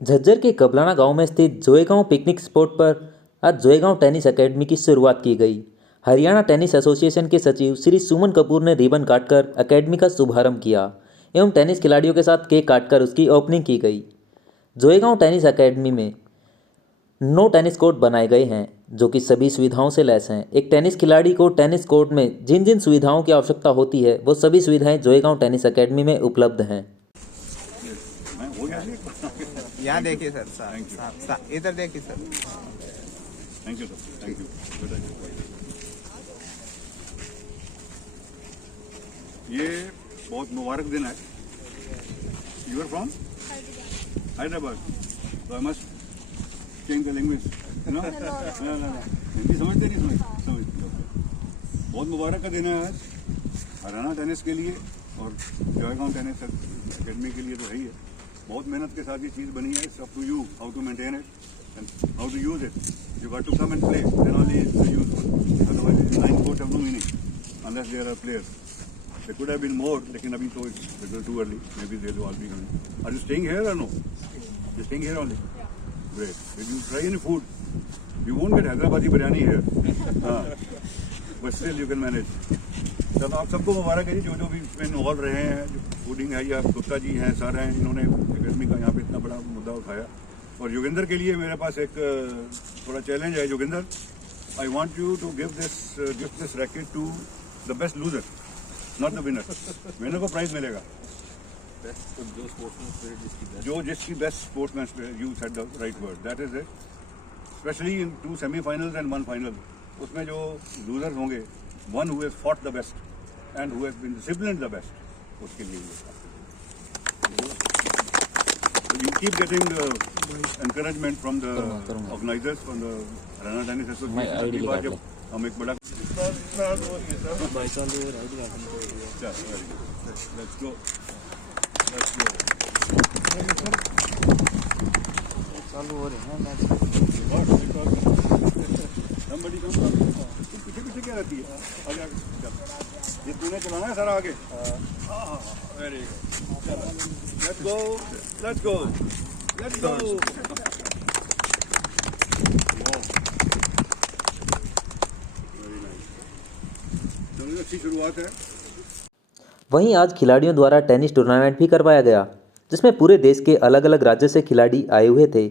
झज्जर के कबलाना गांव में स्थित जोएगांव पिकनिक स्पॉट पर आज जोएगांव टेनिस एकेडमी की शुरुआत की गई। हरियाणा टेनिस एसोसिएशन के सचिव श्री सुमन कपूर ने रिबन काटकर एकेडमी का शुभारंभ किया एवं टेनिस खिलाड़ियों के साथ केक काटकर उसकी ओपनिंग की गई। जोएगांव टेनिस एकेडमी में 9 टेनिस कोर्ट बनाए गए हैं जो कि सभी सुविधाओं से लैस हैं। एक टेनिस खिलाड़ी को टेनिस कोर्ट में जिन जिन सुविधाओं की आवश्यकता होती है वो सभी सुविधाएं जोएगांव टेनिस एकेडमी में उपलब्ध हैं। यहाँ देखिए सर, इधर देखिए sir. Thank you sir, thank you. ये बहुत मुबारक दिन है। यू आर फ्रॉम हैदराबाद, तो I must change the language, no Hindi समझते नहीं? समझते। बहुत मुबारक का दिन है आज हरियाणा टेनिस के लिए और जोएगांव टेनिस एकेडमी के लिए तो है ही है। बहुत मेहनत के साथ ये चीज़ बनी है। It's up to you how to maintain it and how to use it. You got to come and play, then only it's useful. Otherwise 9 court have no meaning unless there are players. There could have been more, लेकिन अभी तो it's little too early. Maybe they will all be coming. Are you staying here or no? You're staying here only. Great. Did you try any food? You won't get Hyderabadi biryani here. But still you can manage. चलो आप सबको मुबारक है जो भी इसमें involve रहे हैं। जो फूडिंग है या गुप्ता जी हैं, सर हैं, इन्होंने एकेडमी का यहाँ पे इतना बड़ा मुद्दा उठाया। और योगेंद्र के लिए मेरे पास एक थोड़ा चैलेंज है। Yogendra, I want you to give this racket to the best loser, not the winner. Winner को प्राइज मिलेगा। जो जिसकी best sportsman spirit, you said the right word, that is it. Specially in 2 semifinals and 1 final, उसमें जो loser होंगे, one who has fought the best and who has been disciplined the best, उसके लिए you keep getting encouragement from the organisers, from the Haryana tennis association. जब हम एक बड़ा Let's go. चालू हो रहे हैं मैच। Somebody come on. तुम पीछे क्या रहती है? आगे आगे चल। ये तूने चलाना है सारा आगे। Very good. Let's go. Let's go. Let's go. Very nice. चलो अच्छी शुरुआत है। वहीं आज खिलाड़ियों द्वारा टेनिस टूर्नामेंट भी करवाया गया जिसमें पूरे देश के अलग अलग राज्य से खिलाड़ी आए हुए थे।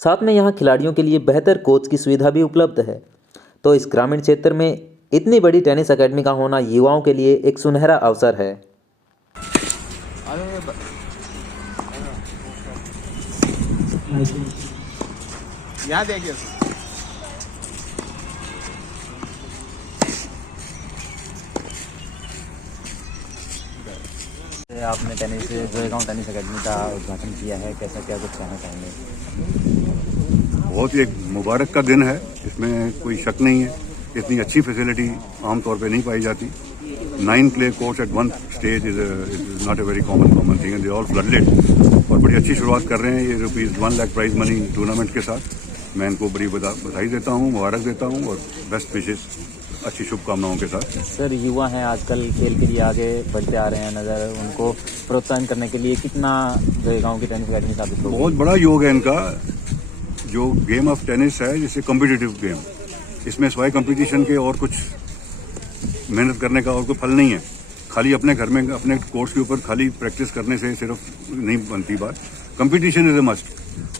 साथ में यहां खिलाड़ियों के लिए बेहतर कोच की सुविधा भी उपलब्ध है। तो इस ग्रामीण क्षेत्र में इतनी बड़ी टेनिस एकेडमी का होना युवाओं के लिए एक सुनहरा अवसर है। यहाँ देखिए। आपने जोएगांव टेनिस एकेडमी का उद्घाटन किया है, कैसा क्या कुछ कहना चाहेंगे? बहुत ही एक मुबारक का दिन है, इसमें कोई शक नहीं है। इतनी अच्छी फैसिलिटी आमतौर पे नहीं पाई जाती। 9 play courts at 1 stage is not a very common thing, and they all flooded. और बड़ी अच्छी शुरुआत कर रहे हैं ये ₹1 लाख प्राइज मनी टूर्नामेंट के साथ। मैं इनको बड़ी बधाई देता हूँ, मुबारक देता हूँ और बेस्ट विशेष, अच्छी शुभकामनाओं के साथ। सर, युवा हैं आजकल खेल के लिए आगे बढ़ते आ रहे हैं नज़र, उनको प्रोत्साहन करने के लिए कितना जोएगांव की टेनिस एकेडमी साबित होगी? बहुत बड़ा योग है इनका। जो गेम ऑफ टेनिस है, जिसे कॉम्पिटिटिव गेम, इसमें सिवाय कंपटीशन के और कुछ मेहनत करने का और कोई फल नहीं है। खाली अपने घर में अपने कोर्स के ऊपर खाली प्रैक्टिस करने से सिर्फ नहीं बनती बात। Competition is a must.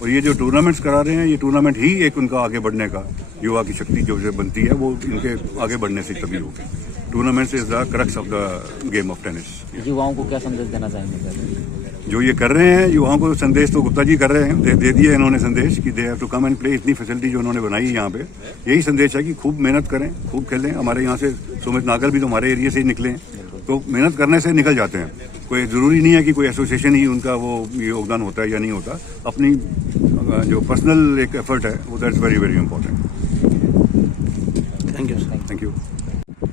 और ये जो टूर्नामेंट्स करा रहे हैं, ये टूर्नामेंट ही एक उनका आगे बढ़ने का, युवा की शक्ति जो बनती है वो इनके आगे बढ़ने से तभी होगी। Tournaments is the crux of the game of tennis. युवाओं को क्या संदेश देना चाहेंगे सर? जो ये कर रहे हैं, युवाओं को संदेश तो गुप्ता जी कर रहे हैं, दे दिया इन्होंने संदेश कि they have to come and play. इतनी फैसिलिटी जो उन्होंने बनाई है यहाँ पे, यही संदेश है कि खूब मेहनत करें, खूब खेलें। हमारे यहाँ से सुमित नागल भी तो हमारे एरिया से ही निकले हैं, तो मेहनत करने से निकल जाते हैं। कोई ज़रूरी नहीं है कि कोई एसोसिएशन ही उनका वो योगदान होता है या नहीं होता। अपनी जो पर्सनल एक एफर्ट है वो that's very very important. Thank you. Thank you.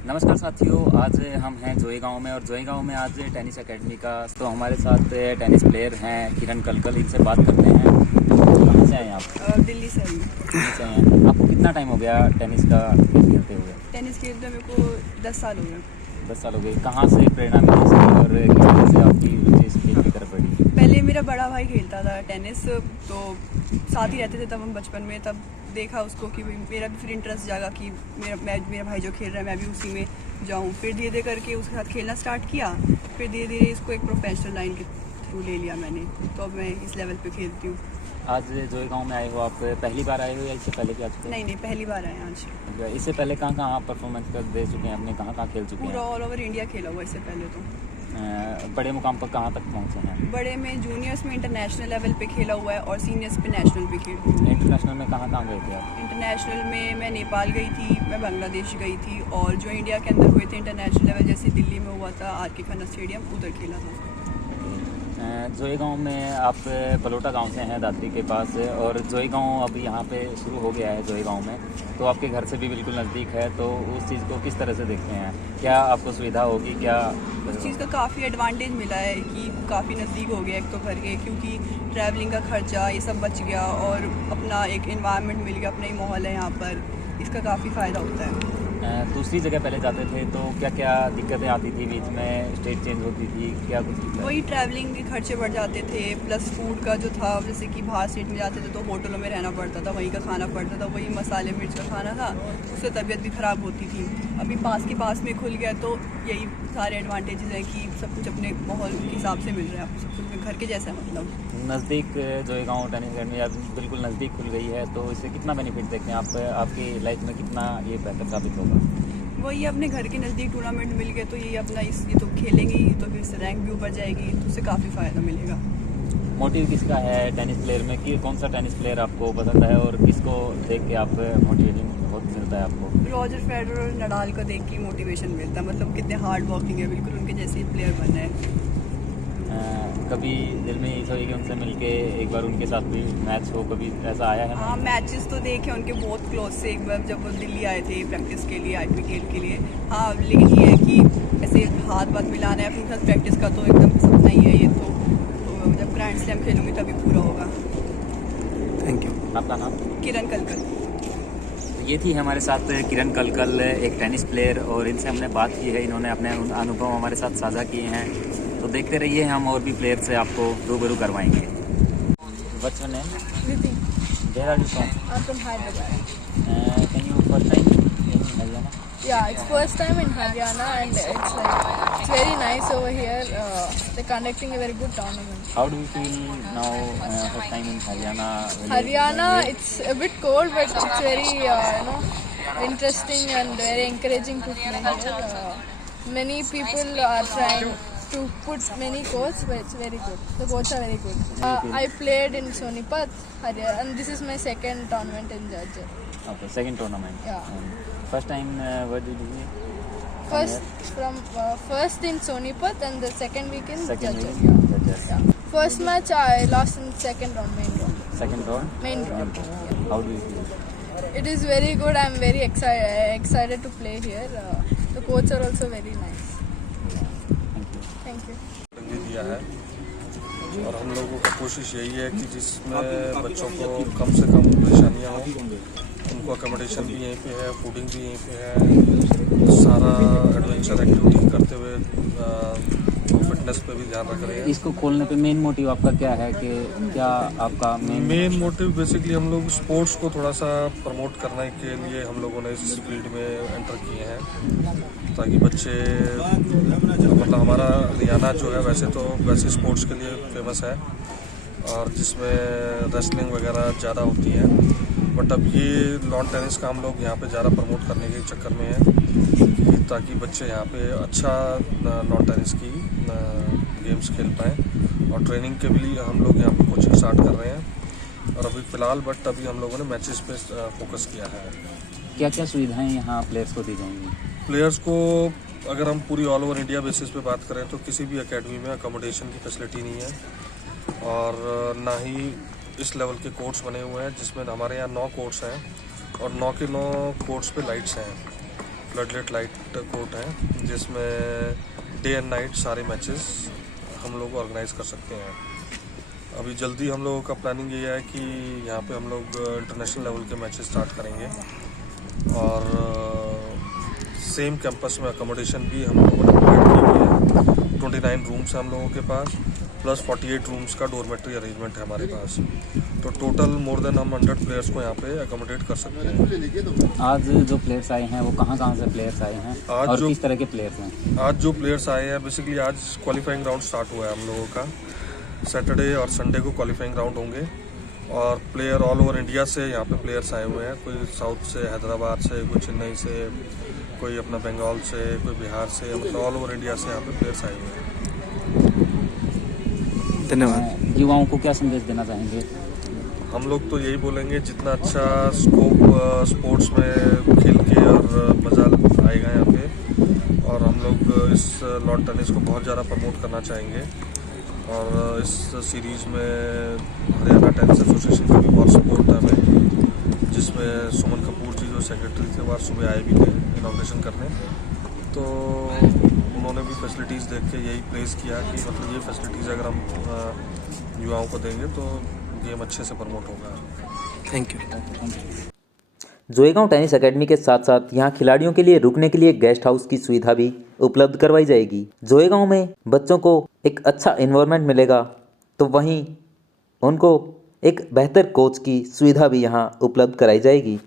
नमस्कार साथियों, आज हम हैं जोएगांव में और जोएगांव में आज टेनिस एकेडमी का, तो हमारे साथ टेनिस प्लेयर हैं किरण कलकल, इनसे बात करते हैं। कहाँ से आए हैं आप? दिल्ली से आई हूँ। दिल्ली से हैं। आपको कितना टाइम हो गया टेनिस का खेलते हुए? टेनिस खेलते मेरे को 10 साल हो गए। 10 साल हो गए। कहाँ से प्रेरणा मिली इसकी और किस तरह से आपकी रुचि इस खेल की तरफ बढ़ी? पहले मेरा बड़ा भाई खेलता था टेनिस, तो साथ ही रहते थे तब हम बचपन में। तब देखा उसको कि भाई मेरा भी फिर इंटरेस्ट जागा कि मेरा भाई जो खेल रहा है मैं भी उसी में जाऊँ। फिर धीरे धीरे करके उसके साथ खेलना स्टार्ट किया। फिर धीरे धीरे इसको एक प्रोफेशनल लाइन के थ्रू ले लिया मैंने, तो अब मैं इस लेवल पे खेलती हूँ। आज जोईगांव में आए हो आप, पहली बार आए हो या इससे पहले भी आ चुके हैं? नहीं, पहली बार आए आज। इससे पहले कहाँ कहाँ आप परफॉर्मेंस कर दे चुके हैं, अपने कहाँ कहाँ खेल चुके पूरा हैं? ऑल ओवर इंडिया खेला हुआ इससे पहले तो। बड़े मुकाम पर कहाँ तक पहुँचे हैं? बड़े में जूनियर्स में इंटरनेशनल लेवल पे खेला हुआ है और सीनियर्स पे नेशनल पे खेल रही हूँ। इंटरनेशनल में कहाँ कहाँ गए थे आप? इंटरनेशनल में मैं नेपाल गई थी, मैं बांग्लादेश गई थी, और जो इंडिया के अंदर हुए थे इंटरनेशनल लेवल जैसे दिल्ली में हुआ था आर.के. खन्ना स्टेडियम, उधर खेला था। जोईगांव में आप बलोटा गांव से हैं, दादरी के पास, और जोईगांव अभी यहाँ पे शुरू हो गया है जोईगांव में, तो आपके घर से भी बिल्कुल नज़दीक है, तो उस चीज़ को किस तरह से देखते हैं? क्या आपको सुविधा होगी? क्या उस चीज़ का काफ़ी एडवांटेज मिला है कि काफ़ी नज़दीक हो गया एक तो घर के, क्योंकि ट्रैवलिंग का खर्चा ये सब बच गया और अपना एक इन्वायरमेंट मिल गया, अपना ही माहौल है यहाँ पर, इसका काफ़ी फ़ायदा होता है। दूसरी जगह पहले जाते थे तो क्या क्या दिक्कतें आती थी, बीच में स्टेट चेंज होती थी, क्या कुछ दिक्कत? वही ट्रैवलिंग के खर्चे बढ़ जाते थे, प्लस फूड का जो था, जैसे कि बाहर स्टेट में जाते थे तो होटलों में रहना पड़ता था, वहीं का खाना पड़ता था, वही मसाले मिर्च का खाना था, उससे तबीयत भी ख़राब होती थी। अभी पास के पास में खुल गया तो यही सारे एडवांटेजेस हैं कि सब कुछ अपने माहौल के हिसाब से मिल रहा है, आपको सब कुछ घर के जैसा है। मतलब नज़दीक जोईगांव टेनिस अकेडमी अब बिल्कुल नज़दीक खुल गई है, तो इससे कितना बेनिफिट देखते हैं आप, आपकी लाइफ में कितना ये बेहतर साबित होगा? वही अपने घर के नज़दीक टूर्नामेंट मिल गए तो ये अपना ये तो खेलेंगे ही, तो फिर इससे रैंक भी ऊपर जाएगी, तो उससे काफ़ी फ़ायदा मिलेगा। मोटिव किसका है टेनिस प्लेयर में, कि कौन सा टेनिस प्लेयर आपको पसंद है और किसको देख के आप मोटिवेशन बहुत मिलता है आपको? रॉजर फेडरर और नडाल को देख के मोटिवेशन मिलता है, मतलब कितने हार्ड वर्किंग है, बिल्कुल उनके जैसे ही प्लेयर बनना है। कभी दिल में ये सोई कि उनसे मिलके एक बार उनके साथ भी मैच हो, कभी ऐसा आया है? हाँ, मैचेस तो देखे उनके बहुत क्लोज से, एक बार जब वो दिल्ली आए थे प्रैक्टिस के लिए, IPL के लिए। हाँ, लेकिन ये है कि ऐसे हाथ मिलाना है अपने साथ प्रैक्टिस का तो एकदम सपना ही है ये, तो जब ग्रैंड स्लैम खेलूँगी तभी पूरा होगा। Thank you. आपका नाम? किरण कलकल। तो ये थी हमारे साथ किरण कलकल, एक टेनिस प्लेयर, और इनसे हमने बात की है, इन्होंने अपने अनुभव हमारे साथ साझा किए हैं, तो देखते रहिए, हम और भी प्लेयर से आपको रूबरू करवाएंगे। What's your name? Nitin. Where are you from? I'm from Hyderabad. Can you first time in Haryana? Yeah, it's first time in Haryana and it's very nice over here. They're conducting a very good tournament. How do you feel now, first time in Haryana? Haryana, it's a bit cold, but it's very interesting and very encouraging to play here. Many people are trying to put many courts, but it's very good. The courts are very good. I played in Sonipat, Haryana, and this is my second tournament in Jajjar. Okay, second tournament. Yeah. First time, where did you play? First in Sonipat and the second week in Second Jajjar. week, Jajjar. Yeah. First match I lost in second round, main round. Second round? Main round. How do you feel? It is very good. I'm very excited to play here. The coaches are also very nice. Thank you. दे दिया है और हम लोगों का कोशिश यही है कि जिसमें बच्चों को कम से कम परेशानियाँ हों, उनको अकोमोडेशन भी यहीं पे है, फूडिंग भी यहीं पे है, सारा एडवेंचर एक्टिविटी करते हुए फिटनेस पे भी ध्यान रख रहे हैं। इसको खोलने पे मेन मोटिव आपका क्या है, कि क्या आपका मेन मोटिव बेसिकली हम लोग स्पोर्ट्स को थोड़ा सा प्रमोट करने के लिए हम लोगों ने इस फील्ड में एंटर किए हैं, ताकि बच्चे, मतलब हमारा हरियाणा जो है वैसे स्पोर्ट्स के लिए फेमस है और जिसमें रेसलिंग वगैरह ज़्यादा होती है, बट अब ये लॉन टेनिस का हम लोग यहाँ पे ज़्यादा प्रमोट करने के चक्कर में है, ताकि बच्चे यहाँ पे अच्छा लॉन टेनिस की गेम्स खेल पाएँ, और ट्रेनिंग के भी हम लोग यहाँ पे कोचिंग स्टार्ट कर रहे हैं, और अभी फ़िलहाल अभी हम लोगों ने मैचेस पे फोकस किया है। क्या क्या सुविधाएं यहाँ प्लेयर्स को दी जाएंगी? प्लेयर्स को अगर हम पूरी ऑल ओवर इंडिया बेसिस पे बात करें तो किसी भी एकेडमी में अकोमोडेशन की फैसिलिटी नहीं है, और ना ही इस लेवल के कोर्ट्स बने हुए हैं, जिसमें हमारे यहाँ 9 कोर्ट्स हैं और 9 के 9 कोर्ट्स पे लाइट्स हैं, फ्लडलाइट लाइट कोर्ट हैं, जिसमें डे एंड नाइट सारे मैचेस हम लोग ऑर्गेनाइज कर सकते हैं। अभी जल्दी हम लोगों का प्लानिंग ये है कि यहाँ पे हम लोग इंटरनेशनल लेवल के मैचेस स्टार्ट करेंगे, और सेम कैंपस में अकोमोडेशन भी हम लोगों ने प्रोवाइड की है। 29 रूम्स हैं हम लोगों के पास, प्लस 48 रूम्स का डोरमेट्री अरेंजमेंट है हमारे पास। तो टोटल मोर देन हम 100 प्लेयर्स को यहाँ पे अकोमोडेट कर सकते हैं। आज जो प्लेयर्स आए हैं वो कहाँ से प्लेयर्स आए हैं आज और जो- किस तरह के प्लेयर्स हैं? आज जो प्लेयर्स आए हैं बेसिकली आज क्वालिफाइंग राउंड स्टार्ट हुआ है हम लोगों का। सैटरडे और संडे को क्वालिफाइंग राउंड होंगे और प्लेयर ऑल ओवर इंडिया से यहाँ पे प्लेयर्स आए हुए हैं। कोई साउथ से, हैदराबाद से, कोई चेन्नई से, कोई अपना बंगाल से, कोई बिहार से, मतलब ऑल ओवर इंडिया से यहाँ पे प्लेयर्स आए हुए हैं। धन्यवाद। युवाओं को क्या संदेश देना चाहेंगे? हम लोग तो यही बोलेंगे जितना अच्छा स्कोप स्पोर्ट्स में खेल के और मज़ा आएगा यहाँ पे, और हम लोग इस लॉन टेनिस को बहुत ज़्यादा प्रमोट करना चाहेंगे। और इस सीरीज़ में हरियाणा टेनिस एसोसिएशन का भी बहुत सपोर्ट है हमें, जिसमें सुमन कपूर जी जो सेक्रेटरी थे वो आज सुबह आए भी थे इनॉग्रेशन करने। तो उन्होंने भी फैसिलिटीज़ देख के यही प्लेस किया कि मतलब ये फैसिलिटीज़ अगर हम युवाओं को देंगे तो गेम अच्छे से प्रमोट होगा। Thank you. Joegaon tennis academy के साथ साथ यहाँ खिलाड़ियों के लिए रुकने के लिए गेस्ट हाउस की सुविधा भी उपलब्ध करवाई जाएगी। जोएगांव में बच्चों को एक अच्छा एनवायरनमेंट मिलेगा, तो वहीं उनको एक बेहतर कोच की सुविधा भी यहाँ उपलब्ध कराई जाएगी।